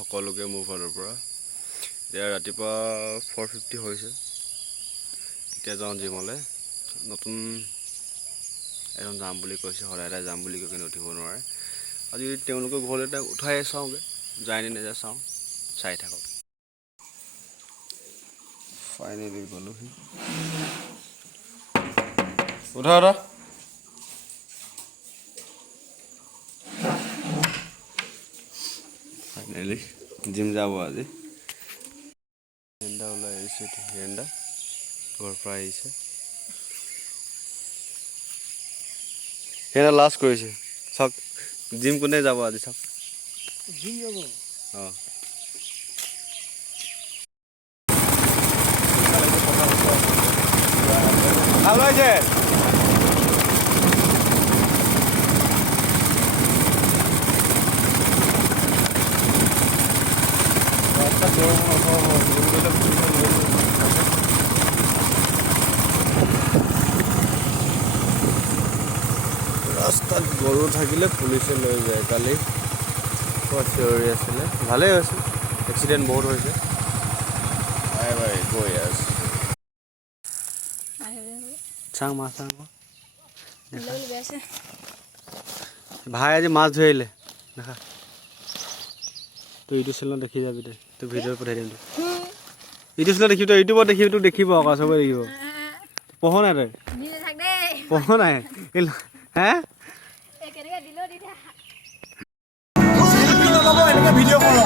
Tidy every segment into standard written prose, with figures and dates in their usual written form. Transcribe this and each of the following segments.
সকলোকে মোৰ ফালৰ পৰা। এতিয়া ৰাতিপুৱা 4:50 হৈছে। এতিয়া যাওঁ জিমলৈ। নতুন এজন যাম বুলি কৈছে, সদায় যাম বুলি কৈ কিন্তু উঠিব নোৱাৰে। আজি তেওঁলোকৰ ঘৰলৈ এটা উঠাই চাওঁগৈ, যায় নে নাযায় চাওঁ, চাই থাকক। ফাইনেলি গ'লোহি। উঠা উঠা। ফাইনেলি জিম যাব আজি। হিৰেন্দা ওলাই আহিছে, হিৰেন্দা ঘৰৰ পৰা আহিছে। হিৰেন্দা লাষ্ট কৰিছে চাওক, জিম কোনে যাব আজি চাওক। জিম যাব? অঁ। ভালো আছে। ৰাস্তাত গৰু থাকিলে পুলিচে লৈ যায়। কালি পুৱা চিঞৰি আছিলে, ভালেই হৈছে, এক্সিডেণ্ট বহুত হৈছে। বাৰে গৈ আছে। চাং মাছ চাং ভাই আজি মাছ ধৰি আহিলে, দেখা তই ইউটিউব চেনেলত দেখি যাবি দে, তই ভিডিঅ' পঠাই দিম। ইউটিউব চেনেলত দেখিব, তই ইউটিউবত দেখিবি, তোক দেখিব আকৌ চবেই দেখিব। পঢ় নাই তই? পঢ় নাই? হে ভিডিঅ' কৰ।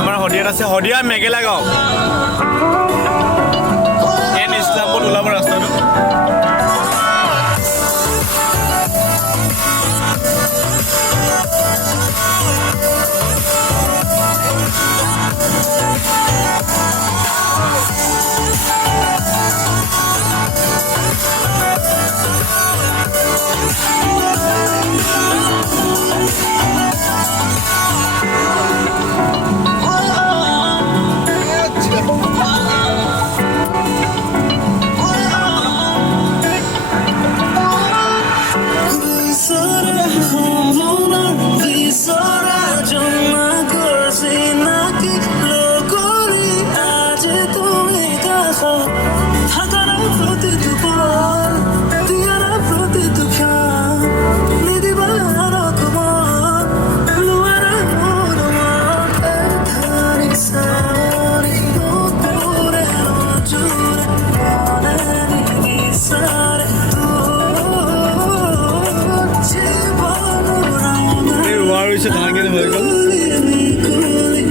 আমাৰ শদিয়াত আছে, শদিয়া মেঘেলা গাঁও। এন ইছলামপুৰত ওলাব ৰাস্তাটো।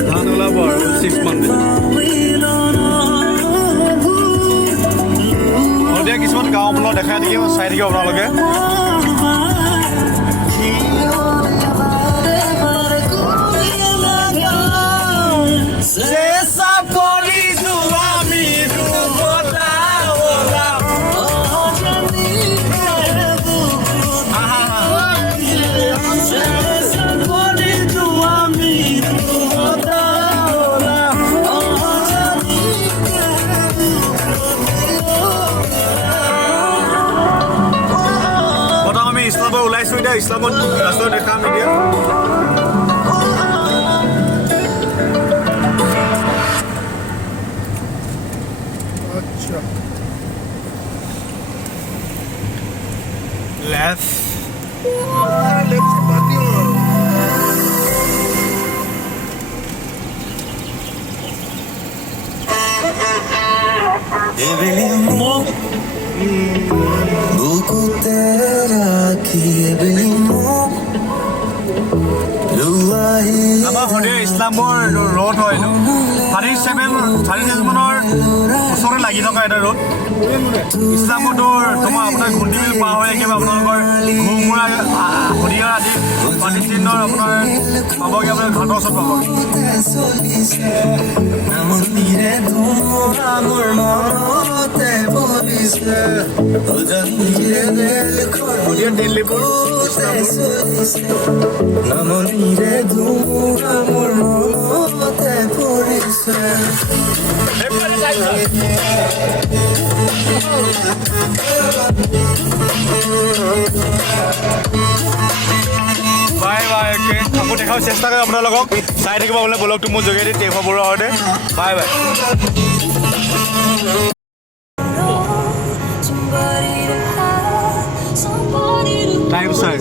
ধান ওলাব আৰু 6 মান্থ। শদিয়া কিছুমান গাঁওবিলাক দেখাই থাকিব, চাই থাকিব আপোনালোকে। ওলাইছো এতিয়া ইছলামত ৰাস্তা দেখাম এতিয়া। আচ্ছা লেফট बुको तेरा किए बिलिमो लुआही শদিয়া ইছলামৰ ৰোড হয় এইটো 37 মানৰ ওচৰতে লাগি থকা এটা ৰোড ইছলামটোৰ তোমাৰ আপোনাৰ গুণ্ডিবিল পাৰ হৈ একেবাৰে আপোনালোকৰ ঘুমুৰা শদিয়াৰ আদি পাতিচিহ্নৰ আপোনাৰ পাবগৈ আপোনাৰ ঘাটৰ ওচৰত পাবগৈ শদিয়া দিল্লীপুৰ নামনিৰে ধুমুহা মোৰ মনতে পৰিছে বাই বাই অ'কে আকৌ দেখাব চেষ্টা কৰিম আপোনালোকক চাই থাকিব বোলে ব্লগটো মোৰ যোগেদি টেউফা বৰুৱা সৈতে বাই বাই টাইম চাই